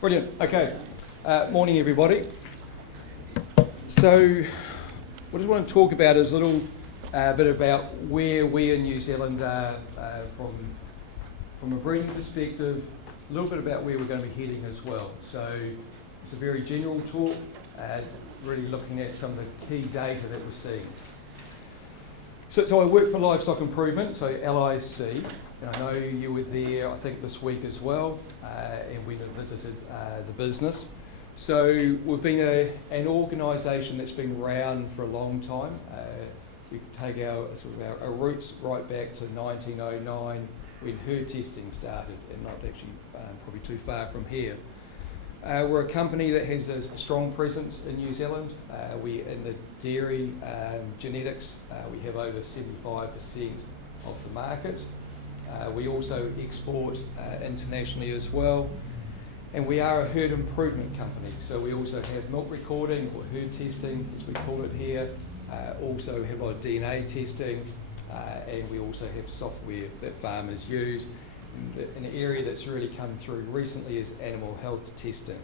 Brilliant. Okay. Morning, everybody. So, what I just want to talk about is a little bit about where we in New Zealand are from a breeding perspective, a little bit about where we're going to be heading as well. So, it's a very general talk, really looking at some of the key data that we're seeing. So I work for Livestock Improvement, so LIC, and I know you were there, I think, this week as well, and went and visited the business. So we've been an organisation that's been around for a long time. We take our roots right back to 1909 when herd testing started, and not actually probably too far from here. We're a company that has a strong presence in New Zealand. We in the dairy genetics, we have over 75% of the market. We also export internationally as well. And we are a herd improvement company, so we also have milk recording or herd testing, as we call it here. Also have our DNA testing, and we also have software that farmers use. An area that's really come through recently is animal health testing.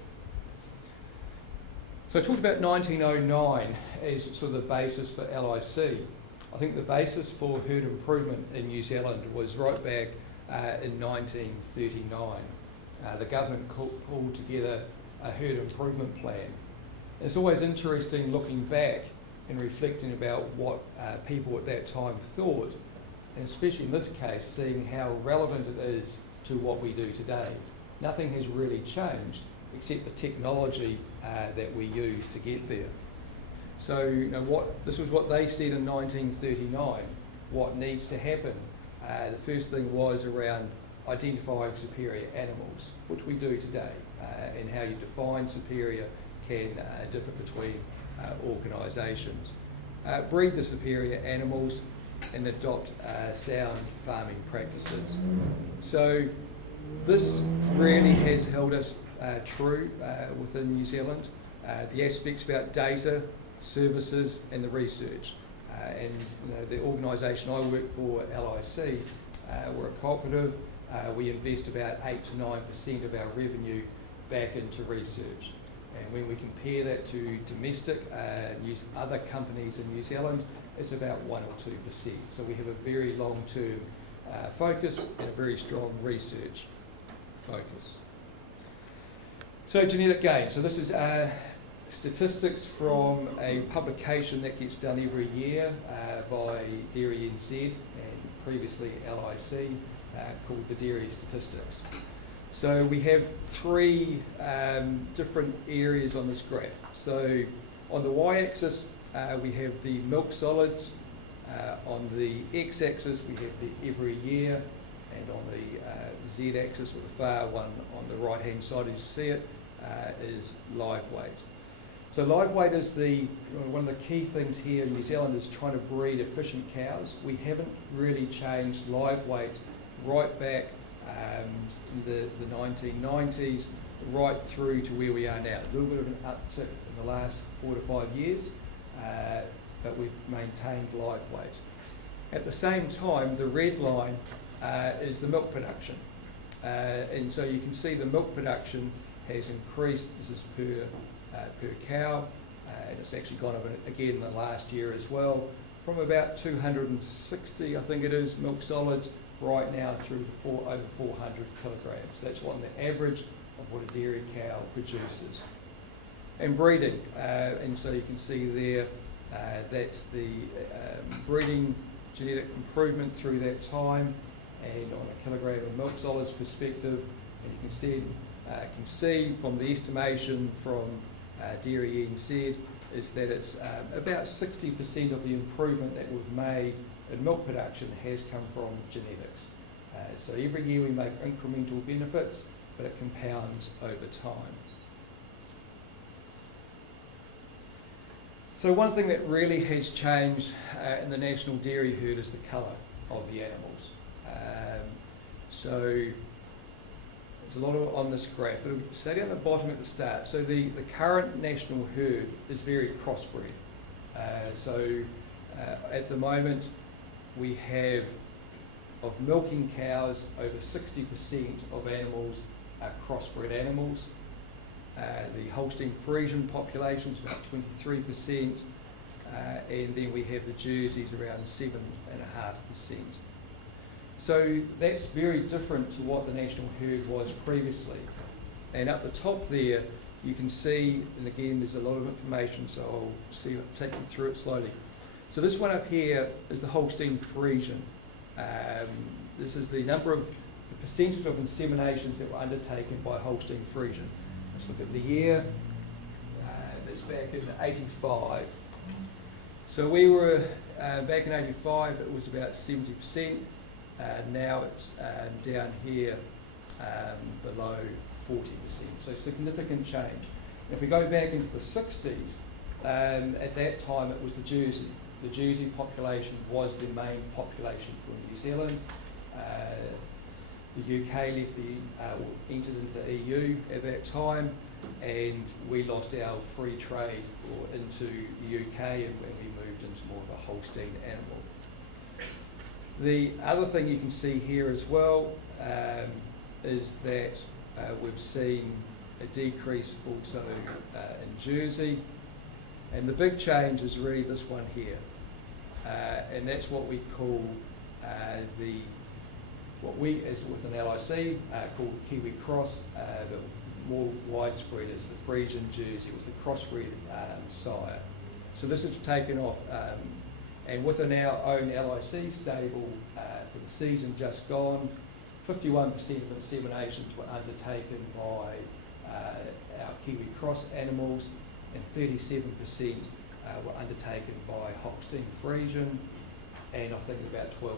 So I talked about 1909 as sort of the basis for LIC. I think the basis for herd improvement in New Zealand was right back in 1939. The government pulled together a herd improvement plan. It's always interesting looking back and reflecting about what people at that time thought, and especially in this case, seeing how relevant it is to what we do today. Nothing has really changed except the technology that we use to get there. So, this was what they said in 1939, what needs to happen. The first thing was around identifying superior animals, which we do today, and how you define superior can differ between organisations. Breed the superior animals and adopt sound farming practices. So this really has held us true within New Zealand. The aspects about data, services and the research. And the organisation I work for, LIC, we're a cooperative. We invest about 8 to 9% of our revenue back into research. And when we compare that to domestic other companies in New Zealand, it's about 1 or 2%. So we have a very long-term focus and a very strong research focus. So genetic gain. So this is statistics from a publication that gets done every year by Dairy NZ and previously LIC called the Dairy Statistics. So we have 3 different areas on this graph. So on the y-axis we have the milk solids, on the x-axis we have the every year, and on the z-axis, or the far one on the right-hand side as you see it, is live weight. So live weight is one of the key things here in New Zealand is trying to breed efficient cows. We haven't really changed live weight right back in the 1990s right through to where we are now. A little bit of an uptick in the last 4 to 5 years, but we've maintained live weight. At the same time, the red line is the milk production. And so you can see the milk production has increased. This is per cow, and it's actually gone up again in the last year as well, from about 260, I think it is, milk solids, right now through to over 400 kilograms. That's what the average of what a dairy cow produces. And breeding, and so you can see there, that's the breeding genetic improvement through that time, and on a kilogram of milk solids perspective, and you can see from the estimation from Dairy NZ is that it's about 60% of the improvement that we've made in milk production has come from genetics. So every year we make incremental benefits, but it compounds over time. So one thing that really has changed in the national dairy herd is the colour of the animals. So there's a lot on this graph. It'll say down the bottom at the start. So the current national herd is very crossbred. At the moment we have, of milking cows, over 60% of animals are crossbred animals. The Holstein Friesian population is about 23%, and then we have the Jerseys around 7.5%. So that's very different to what the national herd was previously. And up the top there, you can see, and again, there's a lot of information, so I'll take you through it slowly. So this one up here is the Holstein Friesian. This is the percentage of inseminations that were undertaken by Holstein Friesian. Let's look at the year. That's back in '85. So we were, back in '85, it was about 70%. Now it's down here below 40%. So significant change. If we go back into the 60s, at that time it was the Jersey. The Jersey population was the main population for New Zealand. The UK entered into the EU at that time, and we lost our free trade into the UK, and we moved into more of a Holstein animal. The other thing you can see here as well is that we've seen a decrease also in Jersey, and the big change is really this one here, and that's what we call what we, as with an LIC, call the Kiwi Cross, but more widespread is the Friesian Jersey, it was the crossbred sire. So this is taken off, and within our own LIC stable for the season just gone, 51% of inseminations were undertaken by our Kiwi Cross animals, and 37% were undertaken by Holstein Friesian, and I think about 12%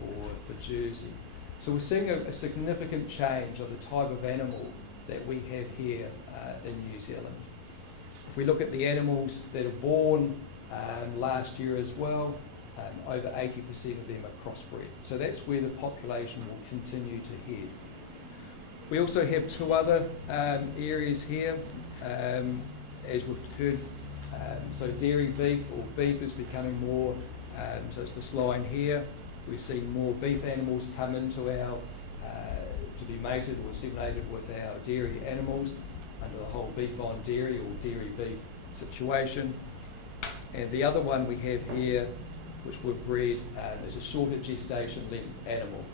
for the Jersey. So we're seeing a significant change of the type of animal that we have here in New Zealand. If we look at the animals that are born last year as well, over 80% of them are crossbred. So that's where the population will continue to head. We also have two other areas here, as we've heard. So dairy beef, or beef, is becoming more, so it's this line here. We've seen more beef animals come into our, to be mated or inseminated with our dairy animals under the whole beef on dairy or dairy beef situation. And the other one we have here, which we've bred, is a shorter gestation length animal.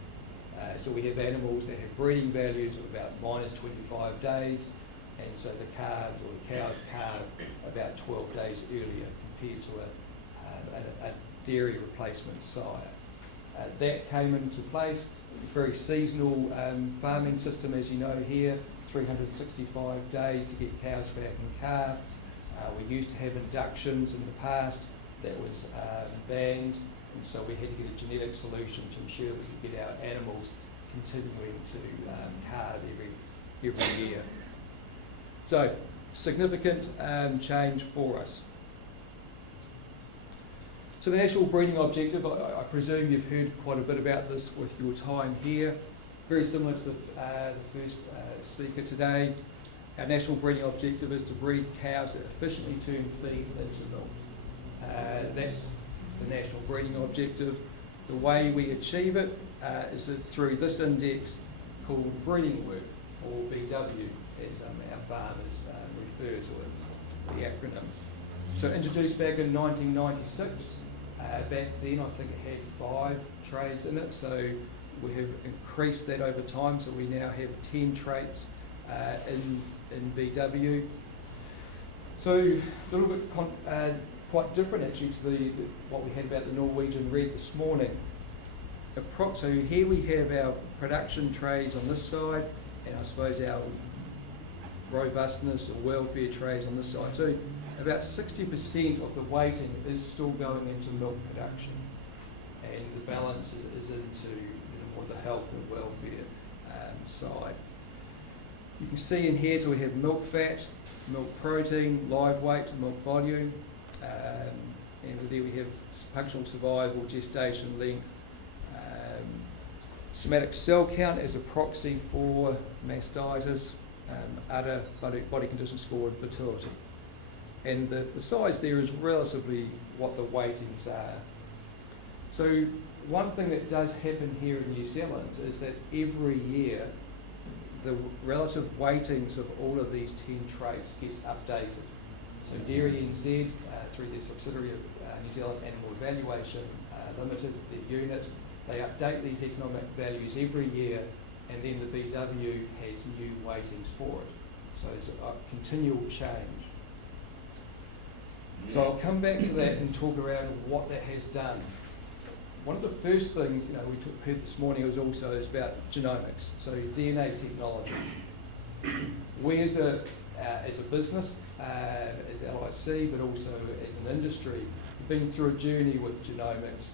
So we have animals that have breeding values of about -25 days, and so the calves or the cows calve about 12 days earlier compared to a dairy replacement sire. That came into place. Very seasonal farming system, as you know here, 365 days to get cows back and calve. We used to have inductions in the past that was banned, and so we had to get a genetic solution to ensure we could get our animals continuing to calve every year. So significant change for us. So the national breeding objective, I presume you've heard quite a bit about this with your time here. Very similar to the first speaker today. Our national breeding objective is to breed cows that efficiently turn feed into milk. That's the national breeding objective. The way we achieve it is through this index called breeding work, or BW, as our farmers refer to it, the acronym. So introduced back in 1996. Back then I think it had 5 traits in it, so we have increased that over time, so we now have 10 traits in BW. So a little bit quite different actually to what we had about the Norwegian Red this morning. So here we have our production traits on this side, and I suppose our robustness or welfare traits on this side too. About 60% of the weighting is still going into milk production, and the balance is into more the health and welfare side. You can see in here, so we have milk fat, milk protein, live weight, milk volume, and there we have functional survival, gestation length, somatic cell count as a proxy for mastitis, other body condition score, and fertility. And the size there is relatively what the weightings are. So one thing that does happen here in New Zealand is that every year the relative weightings of all of these 10 traits gets updated. So Dairy NZ, through their subsidiary of New Zealand Animal Evaluation Limited, their unit, they update these economic values every year, and then the BW has new weightings for it. So it's a continual change. So I'll come back to that and talk around what that has done. One of the first things we heard this morning was about genomics, so DNA technology. We as a business, as LIC, but also as an industry, have been through a journey with genomics,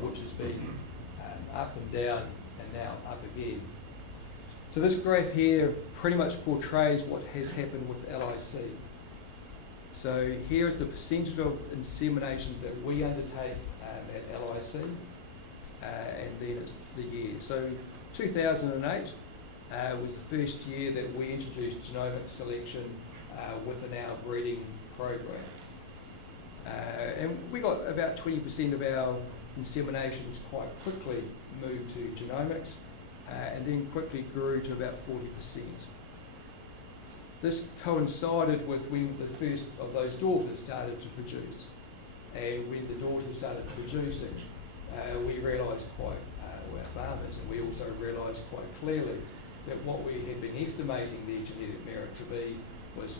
which has been up and down and now up again. So this graph here pretty much portrays what has happened with LIC. So here is the percentage of inseminations that we undertake at LIC, and then it's the year. So 2008 was the first year that we introduced genomic selection within our breeding program. And we got about 20% of our inseminations quite quickly moved to genomics, and then quickly grew to about 40%. This coincided with when the first of those daughters started to produce. And when the daughters started producing, we realised our farmers, and we also realised quite clearly that what we had been estimating their genetic merit to be was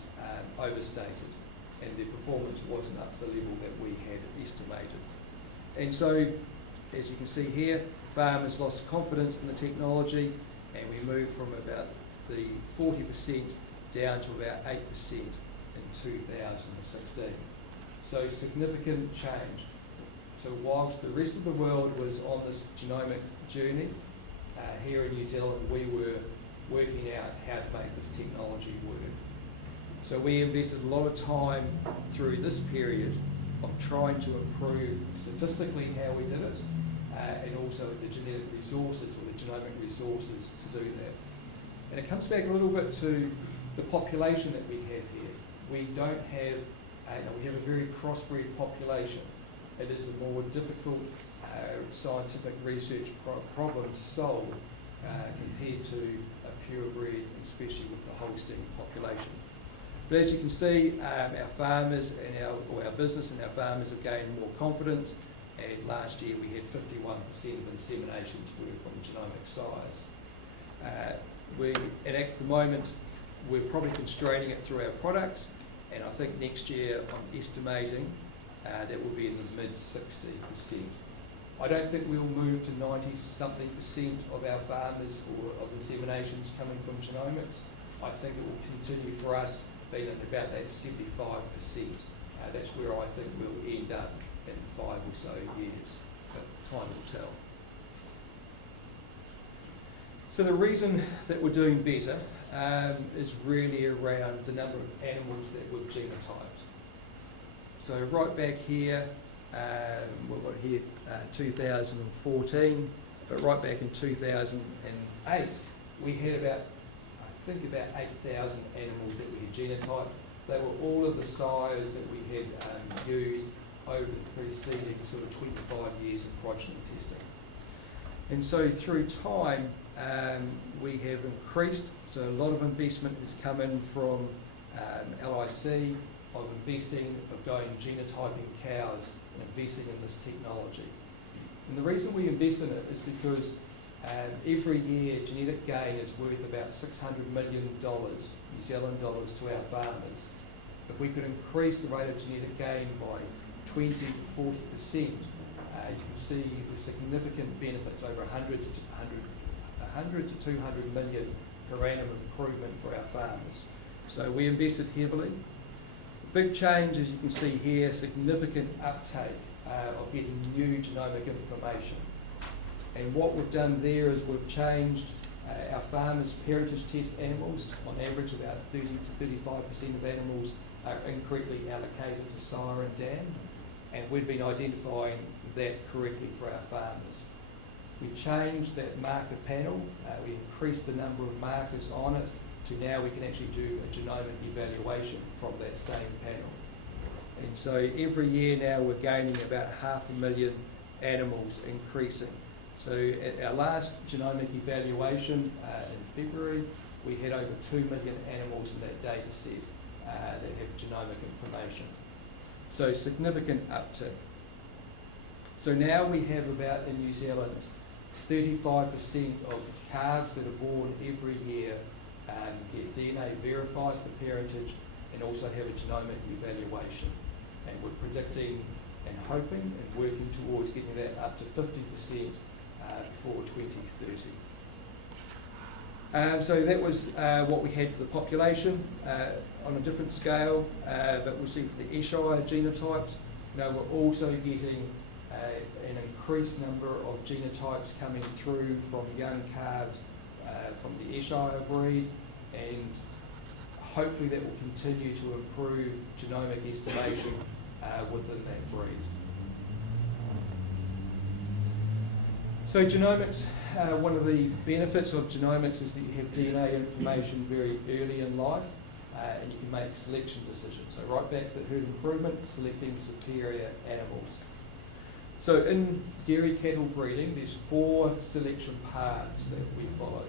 overstated, and their performance wasn't up to the level that we had estimated. And so, as you can see here, farmers lost confidence in the technology, and we moved from about the 40% down to about 8% in 2016. So significant change. So whilst the rest of the world was on this genomic journey, here in New Zealand we were working out how to make this technology work. So we invested a lot of time through this period of trying to improve statistically how we did it, and also the genetic resources or the genomic resources to do that. And it comes back a little bit to the population that we have here. We don't have, we have a very crossbred population. It is a more difficult scientific research problem to solve compared to a purebred, especially with the Holstein population. But as you can see, our farmers and our business and our farmers have gained more confidence, and last year we had 51% of inseminations were from genomic sires. And at the moment, we're probably constraining it through our products, and I think next year I'm estimating that will be in the mid-60%. I don't think we'll move to 90-something% of our farmers or of inseminations coming from genomics. I think it will continue for us being at about that 75%. That's where I think we'll end up in 5 or so years, but time will tell. So the reason that we're doing better is really around the number of animals that we've genotyped. So right back here, we've got here 2014, but right back in 2008, we had about 8,000 animals that we had genotyped. They were all of the sires that we had used over the preceding sort of 25 years of progeny testing. And so through time, we have increased, so a lot of investment has come in from LIC, of investing, of going genotyping cows and investing in this technology. And the reason we invest in it is because every year genetic gain is worth about $600 million, New Zealand dollars, to our farmers. If we could increase the rate of genetic gain by 20 to 40%, you can see the significant benefits, over 100 to 200 million per annum improvement for our farmers. So we invested heavily. Big change, as you can see here, significant uptake of getting new genomic information. And what we've done there is we've changed our farmers' parentage test animals. On average, about 30 to 35% of animals are incorrectly allocated to sire and dam, and we've been identifying that correctly for our farmers. We changed that marker panel, we increased the number of markers on it to now we can actually do a genomic evaluation from that same panel. And so every year now we're gaining about 500,000 animals, increasing. So at our last genomic evaluation in February, we had over 2 million animals in that data set that have genomic information. So significant uptick. So now we have about, in New Zealand, 35% of calves that are born every year get DNA verified for parentage and also have a genomic evaluation. And we're predicting and hoping and working towards getting that up to 50% before 2030. So that was what we had for the population on a different scale, but we'll see for the Ayrshire genotypes. Now we're also getting an increased number of genotypes coming through from young calves from the Ayrshire breed, and hopefully that will continue to improve genomic estimation within that breed. So genomics, one of the benefits of genomics is that you have DNA information very early in life, and you can make selection decisions. So right back to the herd improvement, selecting superior animals. So in dairy cattle breeding, there's 4 selection paths that we follow.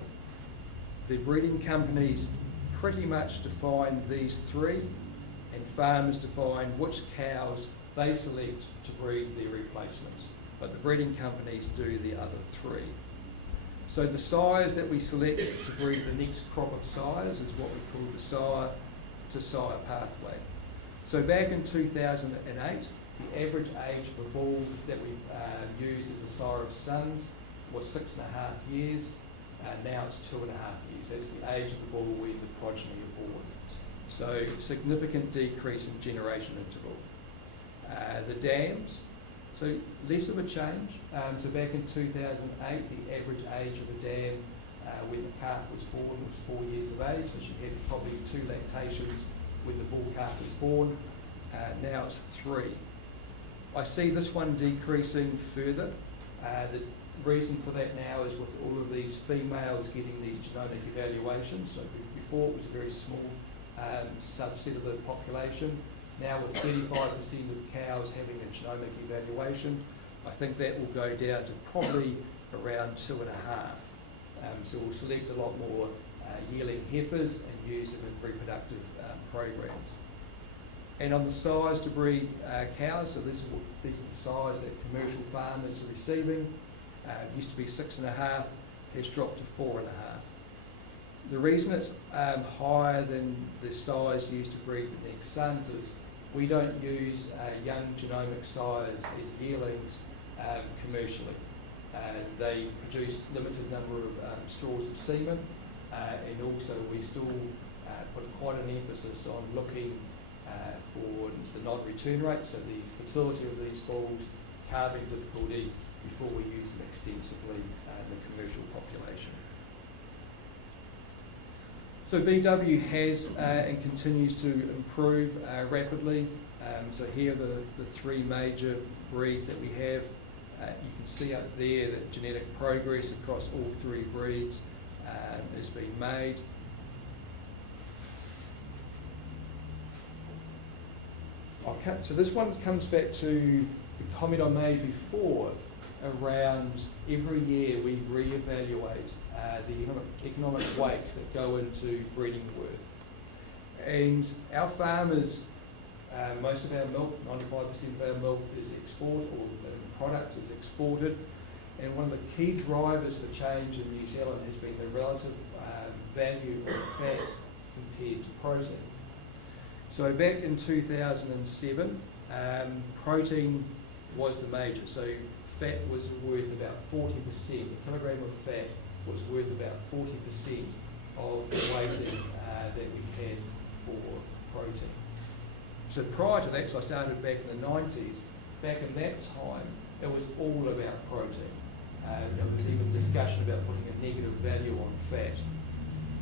The breeding companies pretty much define these 3, and farmers define which cows they select to breed their replacements. But the breeding companies do the other 3. So the sires that we select to breed the next crop of sires is what we call the sire to sire pathway. So back in 2008, the average age of a bull that we used as a sire of sons was 6.5 years, and now it's 2.5 years. That's the age of the bull when the progeny are born. So significant decrease in generation interval. The dams, so less of a change. So back in 2008, the average age of a dam when the calf was born was 4 years of age, as you had probably 2 lactations when the bull calf was born. Now it's 3. I see this one decreasing further. The reason for that now is with all of these females getting these genomic evaluations. So before it was a very small subset of the population. Now with 35% of cows having a genomic evaluation, I think that will go down to probably around 2.5. So we'll select a lot more yearling heifers and use them in reproductive programs. And on the size to breed cows, so these are the size that commercial farmers are receiving. Used to be 6.5, has dropped to 4.5. The reason it's higher than the size used to breed the next sons is we don't use young genomic sires as yearlings commercially. They produce limited number of straws of semen, and also we still put quite an emphasis on looking for the non-return rate, so the fertility of these bulls, calving difficulty, before we use them extensively in the commercial population. So BW has and continues to improve rapidly. So here are the 3 major breeds that we have. You can see up there that genetic progress across all 3 breeds has been made. So this one comes back to the comment I made before around every year we re-evaluate the economic weights that go into breeding worth. And our farmers, most of our milk, 95% of our milk is exported, or the products is exported. And one of the key drivers for change in New Zealand has been the relative value of fat compared to protein. So back in 2007, protein was the major. So fat was worth about 40%. A kilogram of fat was worth about 40% of the weighting that we had for protein. So prior to that, so I started back in the 90s, back in that time, it was all about protein. There was even discussion about putting a negative value on fat.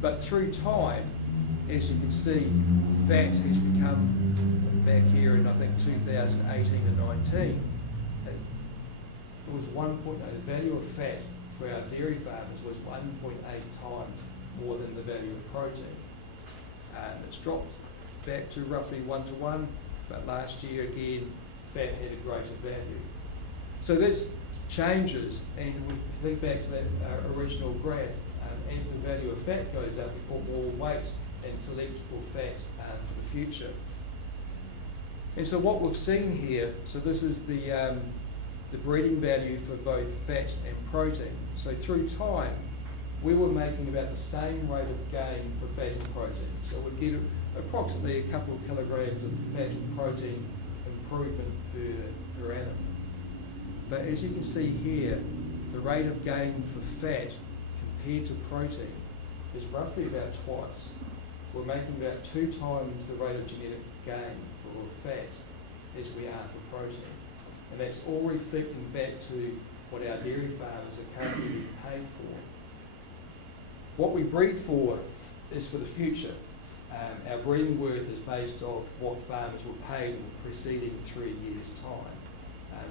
But through time, as you can see, fat has become, back here in I think 2018 and 19, it was the value of fat for our dairy farmers was 1.8 times more than the value of protein. It's dropped back to roughly 1-to-1, but last year again, fat had a greater value. So this changes, and we think back to that original graph, as the value of fat goes up, we put more weight and select for fat for the future. And so what we've seen here, so this is the breeding value for both fat and protein. So through time, we were making about the same rate of gain for fat and protein. So we'd get approximately a couple of kilograms of fat and protein improvement per annum. But as you can see here, the rate of gain for fat compared to protein is roughly about twice. We're making about 2 times the rate of genetic gain for fat as we are for protein. And that's all reflecting back to what our dairy farmers are currently being paid for. What we breed for is for the future. Our breeding worth is based off what farmers were paid in the preceding 3 years' time.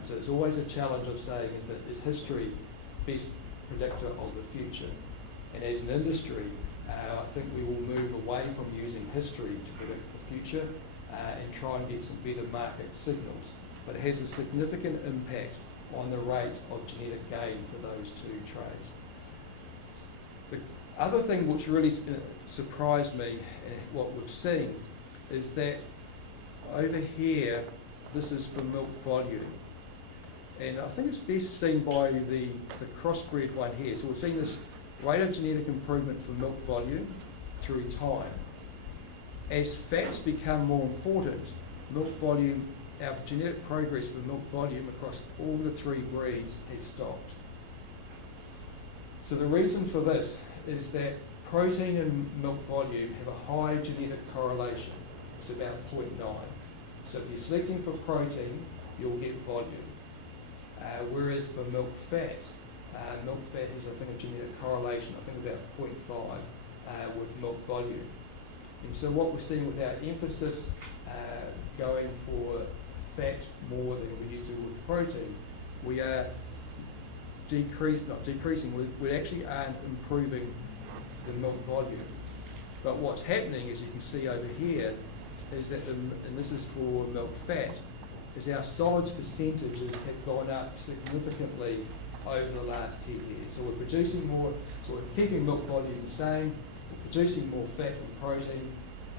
So it's always a challenge of saying is history best predictor of the future? And as an industry, I think we will move away from using history to predict the future and try and get some better market signals. But it has a significant impact on the rate of genetic gain for those 2 traits. The other thing which really surprised me, what we've seen, is that over here, this is for milk volume. And I think it's best seen by the crossbred one here. So we've seen this rate of genetic improvement for milk volume through time. As fats become more important, milk volume, our genetic progress for milk volume across all the 3 breeds has stopped. So the reason for this is that protein and milk volume have a high genetic correlation. It's about 0.9. So if you're selecting for protein, you'll get volume. Whereas for milk fat has, I think, a genetic correlation, I think about 0.5 with milk volume. And so what we're seeing with our emphasis going for fat more than we used to with protein, we are we actually aren't improving the milk volume. But what's happening, as you can see over here, is that, and this is for milk fat, is our solids percentages have gone up significantly over the last 10 years. So we're producing more, so we're keeping milk volume the same, we're producing more fat and protein,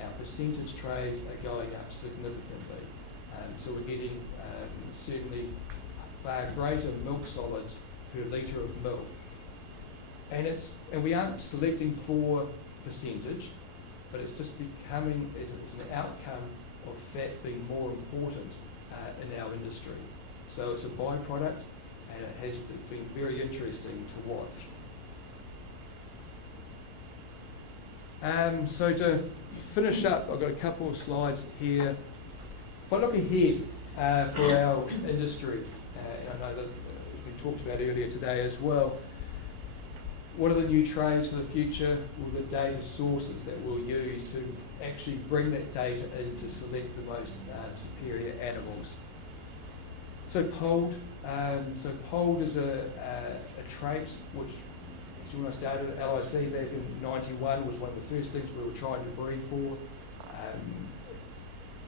our percentage trays are going up significantly. So we're getting certainly far greater milk solids per litre of milk. And we aren't selecting for percentage, but it's just becoming, it's an outcome of fat being more important in our industry. So it's a byproduct, and it has been very interesting to watch. So to finish up, I've got a couple of slides here. If I look ahead for our industry, and I know that we talked about earlier today as well, what are the new traits for the future? Well, the data sources that we'll use to actually bring that data in to select the most superior animals. So polled. Polled is a trait which, when I started at LIC back in '91, was one of the first things we were trying to breed for.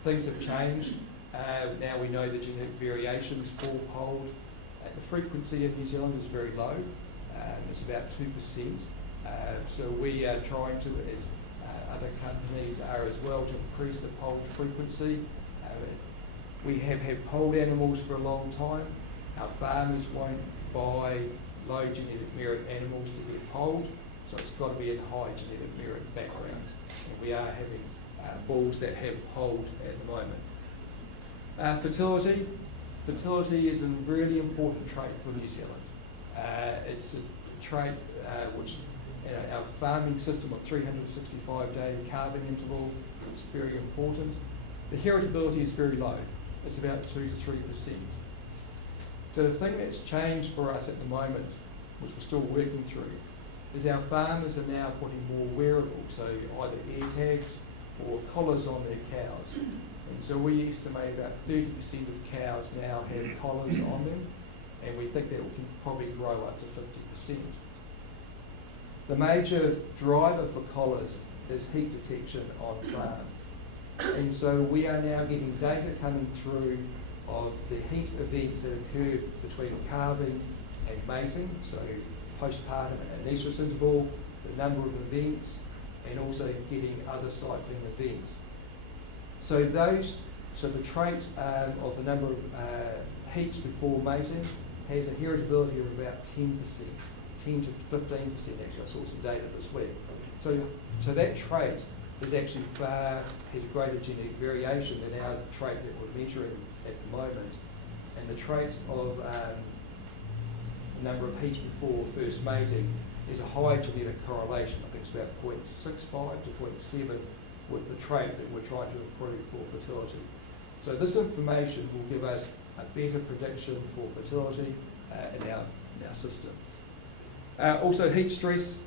Things have changed. Now we know the genetic variations for polled. The frequency in New Zealand is very low. It's about 2%. So we are trying to, as other companies are as well, to increase the polled frequency. We have had polled animals for a long time. Our farmers won't buy low genetic merit animals to get polled, so it's got to be in high genetic merit backgrounds. And we are having bulls that have polled at the moment. Fertility. Fertility is a really important trait for New Zealand. It's a trait which our farming system of 365-day calving interval is very important. The heritability is very low. It's about 2 to 3%. So the thing that's changed for us at the moment, which we're still working through, is our farmers are now putting more wearables, so either ear tags or collars on their cows. And so we estimate about 30% of cows now have collars on them, and we think that will probably grow up to 50%. The major driver for collars is heat detection on farm. And so we are now getting data coming through of the heat events that occur between calving and mating, so postpartum and estrus interval, the number of events, and also getting other cycling events. So the trait of the number of heats before mating has a heritability of about 10%, 10 to 15% actually. I saw some data this week. So that trait is actually has greater genetic variation than our trait that we're measuring at the moment. And the trait of number of heats before first mating is a high genetic correlation. I think it's about 0.65 to 0.7 with the trait that we're trying to improve for fertility. So this information will give us a better prediction for fertility in our system. Also heat stress,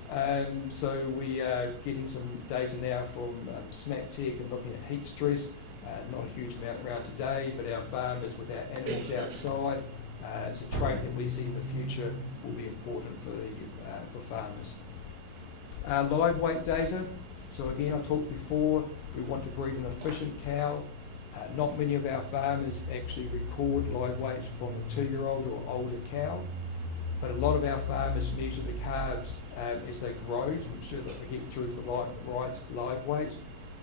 so we are getting some data now from Smack Tech and looking at heat stress. Not a huge amount around today, but our farmers with our animals outside, it's a trait that we see in the future will be important for farmers. Live weight data, so again I talked before, we want to breed an efficient cow. Not many of our farmers actually record live weight from a 2-year-old or older cow, but a lot of our farmers measure the calves as they grow to make sure that they get through the right live weight.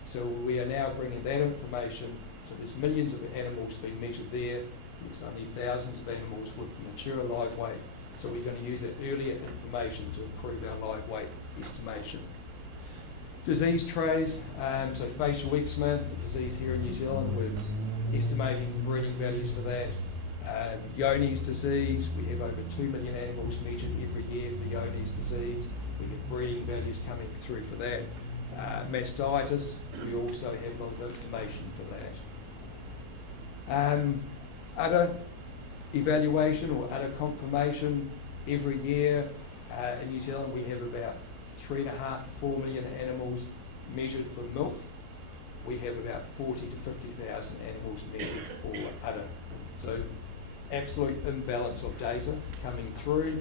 So we are now bringing that information, so there's millions of animals being measured there, there's only thousands of animals with mature live weight, so we're going to use that earlier information to improve our live weight estimation. Disease trays, so facial eczema, a disease here in New Zealand, we're estimating breeding values for that. Johne's disease, we have over 2 million animals measured every year for Johne's disease. We have breeding values coming through for that. Mastitis, we also have a lot of information for that. Udder evaluation or udder confirmation, every year in New Zealand we have about 3.5 to 4 million animals measured for milk. We have about 40 to 50,000 animals measured for udder. So absolute imbalance of data coming through.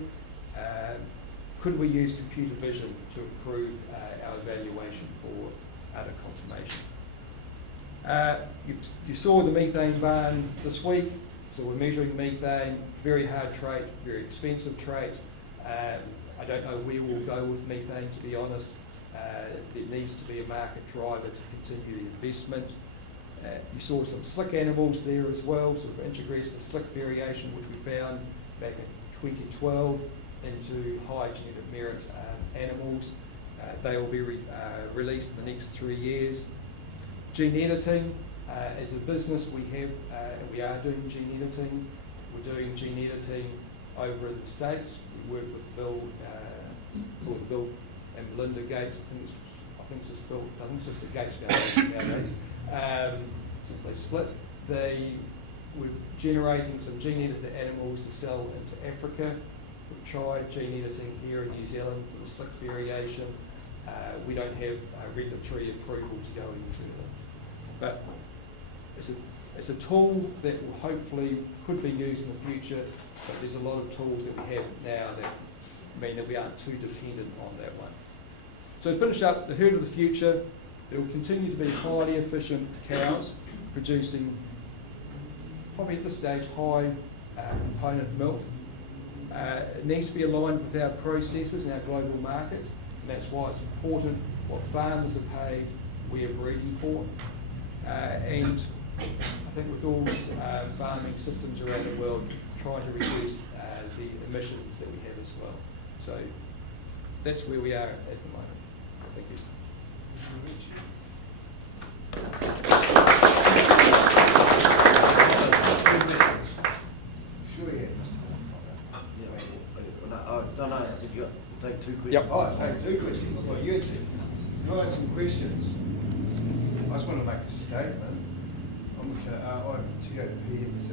Could we use computer vision to improve our evaluation for udder confirmation? You saw the methane barn this week, so we're measuring methane, very hard trait, very expensive trait. I don't know where we'll go with methane, to be honest. There needs to be a market driver to continue the investment. You saw some slick animals there as well, sort of integrates the slick variation which we found back in 2012 into high genetic merit animals. They will be released in the next 3 years. Gene editing, as a business we have, and we are doing gene editing. We're doing gene editing over in the States. We work with Bill and Melinda Gates. I think it's just the Gates Foundation nowadays. Since they split, they were generating some gene edited animals to sell into Africa. We've tried gene editing here in New Zealand for the slick variation. We don't have regulatory approval to go any further. But it's a tool that will hopefully could be used in the future, but there's a lot of tools that we have now that mean that we aren't too dependent on that one. So to finish up, the herd of the future, it will continue to be highly efficient cows producing, probably at this stage, high component milk. It needs to be aligned with our processes and our global markets, and that's why it's important what farmers are paid, we are breeding for. And I think with all farming systems around the world, trying to reduce the emissions that we have as well. So that's where we are at the moment. Thank you. Sure, yeah, Mr. I don't know, I said you got to take 2 questions. Yep. Oh, I'll take 2 questions. I thought you had 2. Can I have some questions? I just want to make a statement. I'm TOP in this